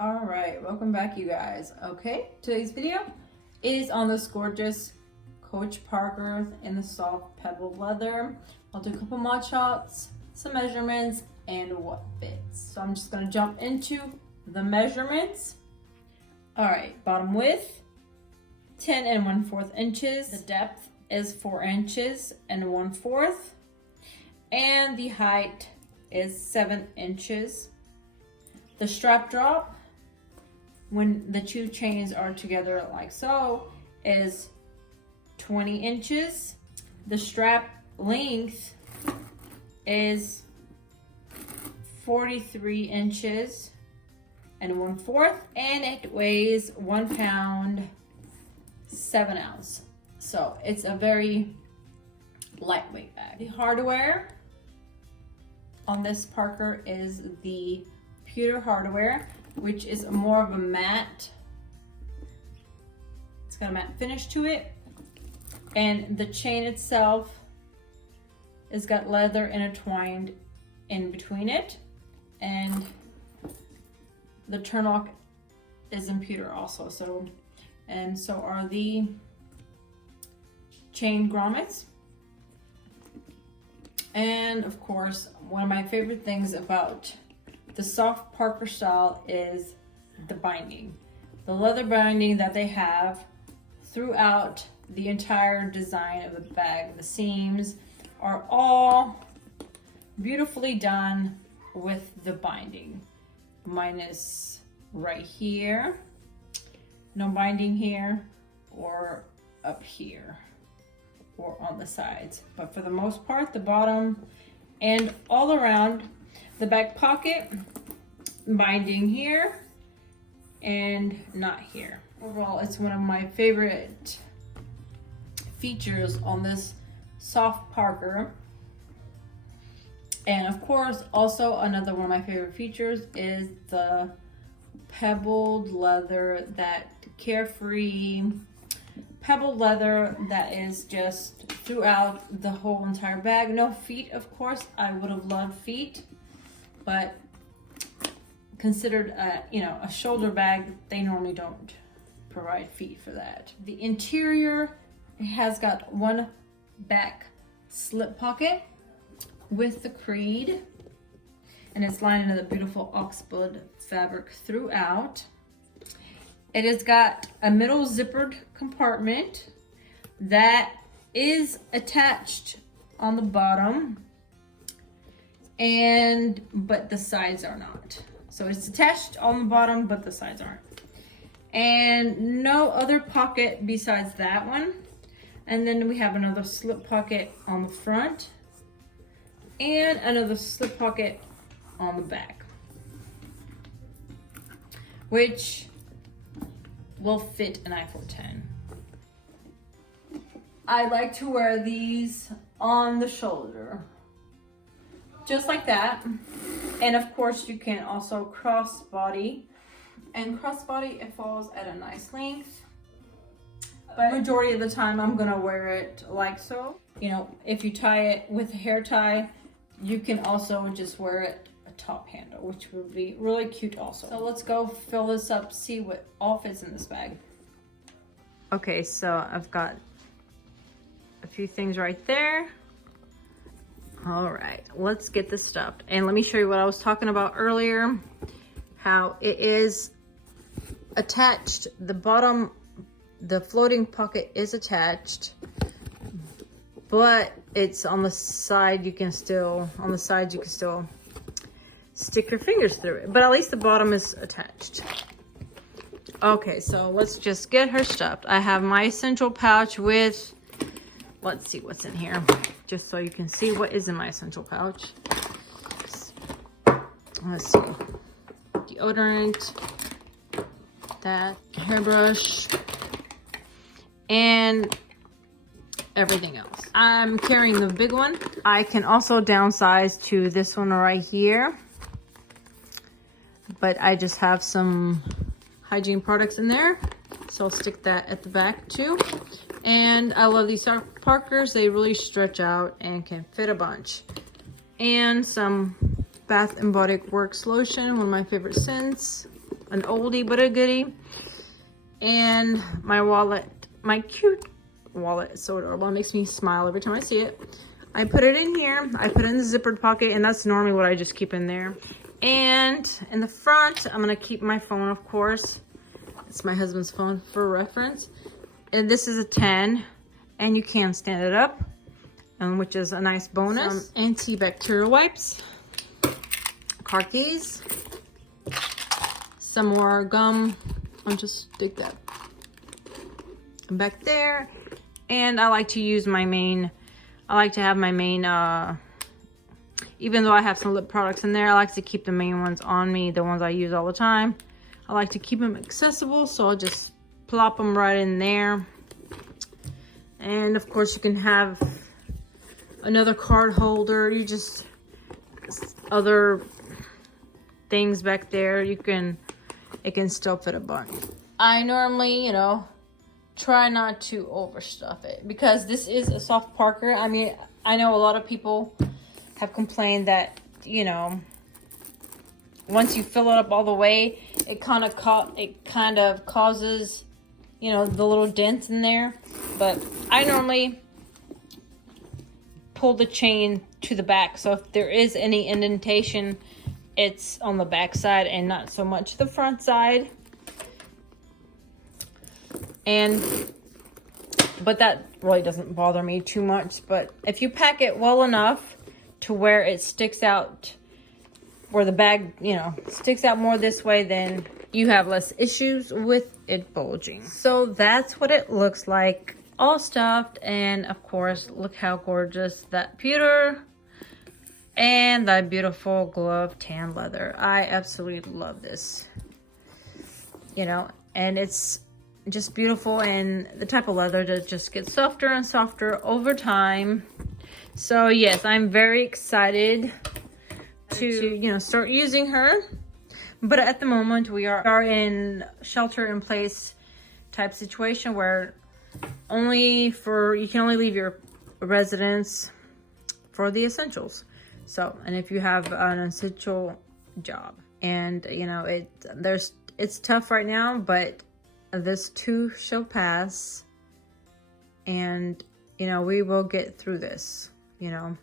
All right, welcome back, you guys. Okay, today's video is on this gorgeous Coach Parker in the soft pebble leather. I'll do a couple mod shots, some measurements, and what fits. So I'm just gonna jump into the measurements. All right, bottom width, 10 and 1/4 inches. The depth is 4 inches and 1/4. And the height is 7 inches. The strap drop, when the two chains are together like so, is 20 inches. The strap length is 43 inches and 1/4, and it weighs 1 pound 7 ounce. So it's a very lightweight bag. The hardware on this Parker is the pewter hardware, which is more of a matte. It's got a matte finish to it, and the chain itself has got leather intertwined in between it, and the turnlock is in pewter also. So are the chain grommets. And of course, one of my favorite things about the soft Parker style is the binding. The leather binding that they have throughout the entire design of the bag. The seams are all beautifully done with the binding. Minus right here. No binding here or up here or on the sides. But for the most part, the bottom and all around the back pocket, binding here and not here. Overall, it's one of my favorite features on this soft Parker. And of course, also another one of my favorite features is the pebbled leather, that carefree pebbled leather that is just throughout the whole entire bag. No feet, of course. I would have loved feet, but considered a shoulder bag, they normally don't provide feet for that. The interior has got one back slip pocket with the creed, and it's lined in the beautiful oxblood fabric throughout. It has got a middle zippered compartment that is attached on the bottom, but the sides are not. So it's attached on the bottom, but the sides aren't. And no other pocket besides that one. And then we have another slip pocket on the front and another slip pocket on the back, which will fit an Eiffel 10. I like to wear these on the shoulder, just like that. And of course, you can also crossbody. And crossbody, it falls at a nice length. But majority of the time, I'm gonna wear it like so. You know, if you tie it with a hair tie, you can also just wear it a top handle, which would be really cute also. So let's go fill this up, see what all fits in this bag. Okay, so I've got a few things right there. All right, let's get this stuffed. And let me show you what I was talking about earlier, how it is attached. The bottom, the floating pocket is attached, but it's on the side. You can still, on the sides, you can still stick your fingers through it, but at least the bottom is attached. Okay, so let's just get her stuffed. I have my essential pouch with, let's see what's in here, just so you can see what is in my essential pouch. Let's see, deodorant, that hairbrush, and everything else. I'm carrying the big one. I can also downsize to this one right here, but I just have some hygiene products in there, so I'll stick that at the back too. And I love these Parkers. They really stretch out and can fit a bunch. And some Bath and Body Works lotion, one of my favorite scents. an oldie but a goodie. And my wallet, my cute wallet, so adorable. It makes me smile every time I see it. I put it in here. I put it in the zippered pocket, and that's normally what I just keep in there. And in the front, I'm gonna keep my phone, of course. It's my husband's phone for reference. And this is a 10, and you can stand it up, which is a nice bonus. Some antibacterial wipes, car keys, some more gum. I'll just stick that back there. And I like to use my main, I like to have my main, even though I have some lip products in there, I like to keep the main ones on me, the ones I use all the time. I like to keep them accessible, so I'll just plop them right in there. And of course you can have another card holder, you just, other things back there, you can, it can still fit a bunch. I normally, you know, try not to overstuff it because this is a soft Parker. I mean, I know a lot of people have complained that, you know, once you fill it up all the way, it kind of causes, you know, the little dents in there. But I normally pull the chain to the back, so if there is any indentation, it's on the back side and not so much the front side. But that really doesn't bother me too much. But if you pack it well enough to where it sticks out, where the bag, you know, sticks out more this way, then you have less issues with it bulging. So that's what it looks like, all stuffed. And of course, look how gorgeous that pewter and that beautiful glove tan leather. I absolutely love this, you know, and it's just beautiful, and the type of leather that just gets softer and softer over time. So yes, I'm very excited to, you know, start using her. But at the moment we are in shelter in place type situation where you can only leave your residence for the essentials. So, and if you have an essential job, and you know, it's tough right now, but this too shall pass, and you know, we will get through this. You know,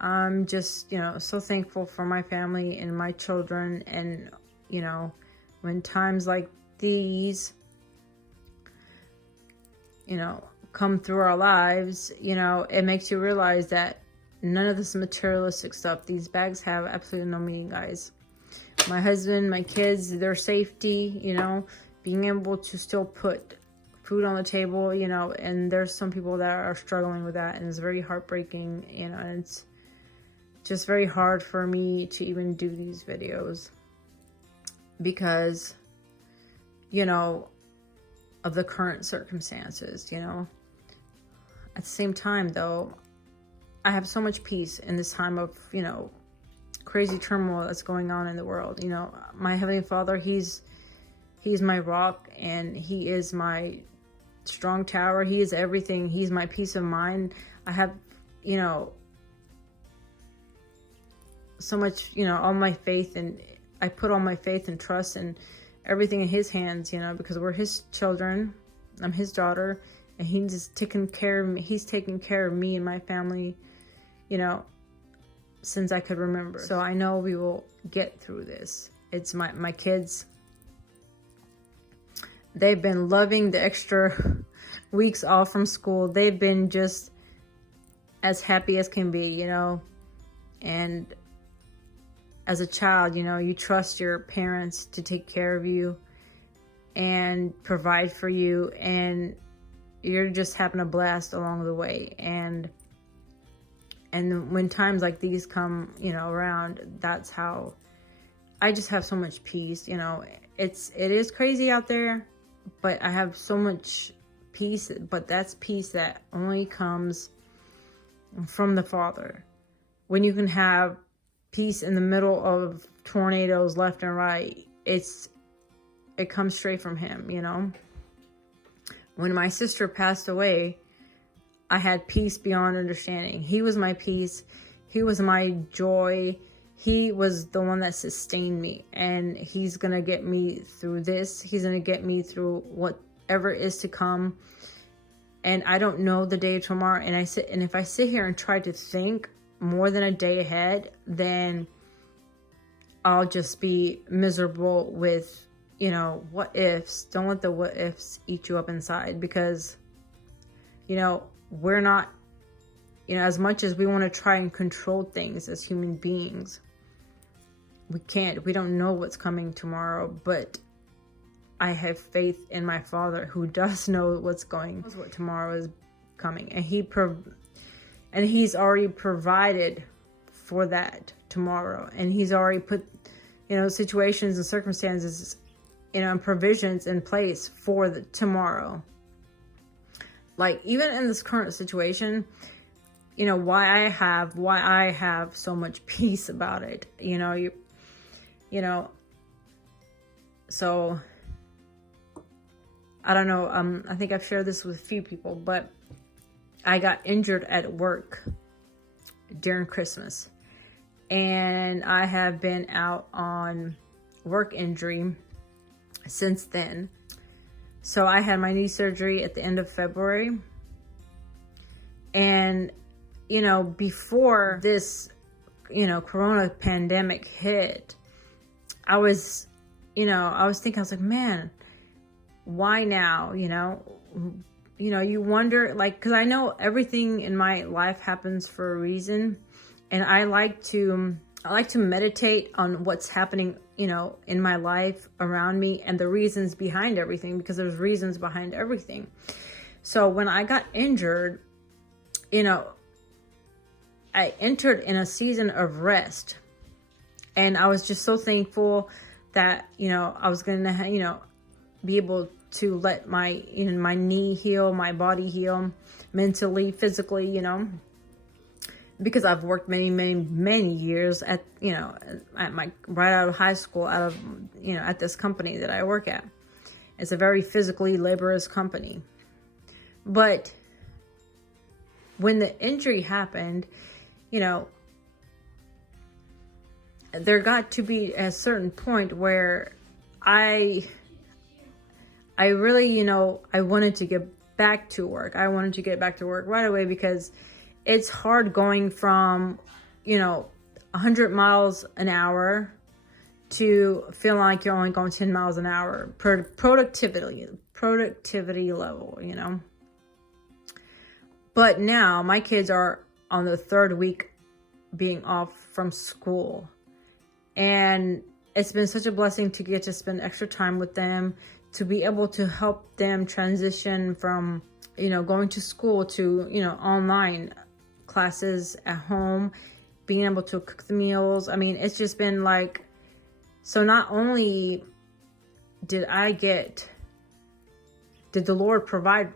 I'm just, you know, so thankful for my family and my children. And you know, when times like these, you know, come through our lives, you know, it makes you realize that none of this materialistic stuff, these bags have absolutely no meaning, guys. My husband, my kids, their safety, you know, being able to still put food on the table, you know, and there's some people that are struggling with that, and it's very heartbreaking, you know, and it's just very hard for me to even do these videos because, you know, of the current circumstances, you know. At the same time, though, I have so much peace in this time of, you know, crazy turmoil that's going on in the world. You know, my Heavenly Father, He's my rock, and He is my strong tower. He is everything. He's my peace of mind. I have, you know, so much, you know, all my faith, and I put all my faith and trust and everything in His hands, you know, because we're His children. I'm His daughter, and He's taking care of me. He's taking care of me and my family, you know, since I could remember. So I know we will get through this. It's my kids. They've been loving the extra weeks off from school. They've been just as happy as can be, you know. And as a child, you know, you trust your parents to take care of you and provide for you, and you're just having a blast along the way. And when times like these come, you know, around, that's how I just have so much peace. You know, it is crazy out there, but I have so much peace. But that's peace that only comes from the Father. When you can have peace in the middle of tornadoes left and right, it comes straight from Him, you know. When my sister passed away, I had peace beyond understanding. He was my peace. He was my joy. He was the one that sustained me, and he's going to get me through this. He's going to get me through whatever is to come. And I don't know the day of tomorrow. And if I sit here and try to think more than a day ahead, then I'll just be miserable with, what ifs. Don't let the what ifs eat you up inside, because, we're not, as much as we want to try and control things as human beings, we can't. We don't know what's coming tomorrow, but I have faith in my Father, who does know what tomorrow is coming, and he's already provided for that tomorrow, and he's already put, situations and circumstances, and provisions in place for the tomorrow. Like, even in this current situation, why I have so much peace about it, so I don't know. I think I've shared this with a few people, but I got injured at work during Christmas, and I have been out on work injury since then. So I had my knee surgery at the end of February, and before this corona pandemic hit, I was thinking, I was like, man, why now? You wonder, like, because I know everything in my life happens for a reason, and I like to meditate on what's happening, in my life around me, and the reasons behind everything, because there's reasons behind everything. So when I got injured, I entered in a season of rest, and I was just so thankful that, I was going to, be able to let my knee heal, my body heal, mentally, physically, because I've worked many years at right out of high school, at this company that I work at. It's a very physically laborious company. But when the injury happened, there got to be a certain point where I really, I wanted to get back to work. I wanted to get back to work right away, because it's hard going from, 100 miles an hour to feeling like you're only going 10 miles an hour per productivity level, But now my kids are on the 3rd week being off from school, and it's been such a blessing to get to spend extra time with them, to be able to help them transition from, going to school to, online classes at home, being able to cook the meals. I mean, it's just been like, so not only did the Lord provide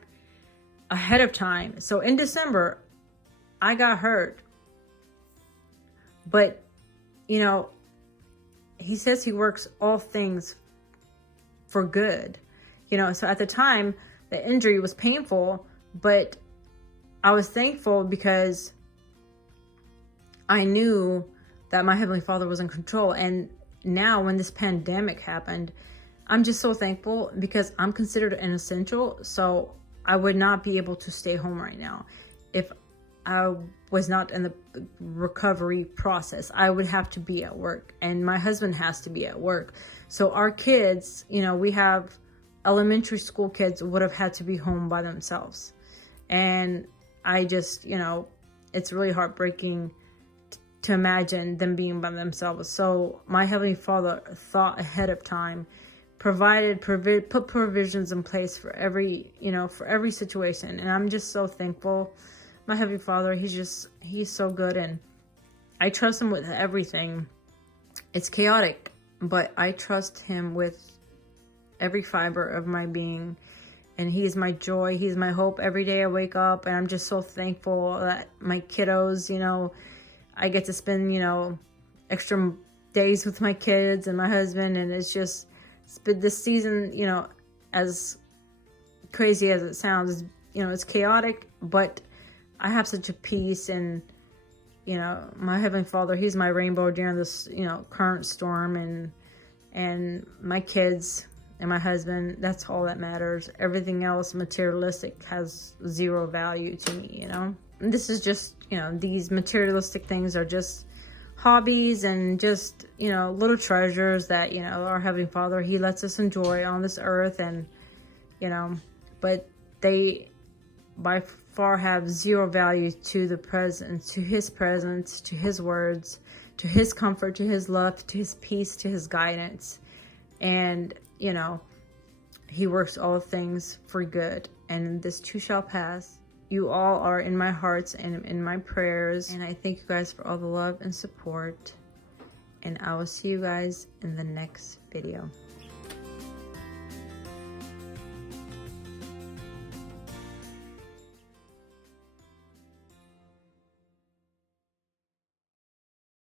ahead of time. So in December, I got hurt, but, he says he works all things for good, so at the time the injury was painful, but I was thankful because I knew that my Heavenly Father was in control. And now when this pandemic happened, I'm just so thankful, because I'm considered an essential. So I would not be able to stay home right now if I was not in the recovery process. I would have to be at work, and my husband has to be at work. So our kids, we have elementary school kids, would have had to be home by themselves. And I just, it's really heartbreaking to imagine them being by themselves. So my Heavenly Father thought ahead of time, put provisions in place for every situation. And I'm just so thankful. My Heavenly Father, he's so good, and I trust him with everything. It's chaotic, but I trust him with every fiber of my being. And he's my joy. He's my hope. Every day I wake up, and I'm just so thankful that my kiddos, I get to spend, extra days with my kids and my husband. And it's been this season, as crazy as it sounds, it's chaotic, but I have such a peace, and, you know, my Heavenly Father, He's my rainbow during this, you know, current storm, and my kids and my husband, that's all that matters. Everything else materialistic has zero value to me, you know. And this is just, you know, these materialistic things are just hobbies and just, you know, little treasures that, you know, our Heavenly Father, He lets us enjoy on this earth. And, you know, but they by far have zero value to the presence, to His presence, to His words, to His comfort, to His love, to His peace, to His guidance. And, you know, He works all things for good, and this too shall pass. You all are in my hearts and in my prayers, and I thank you guys for all the love and support, and I will see you guys in the next video.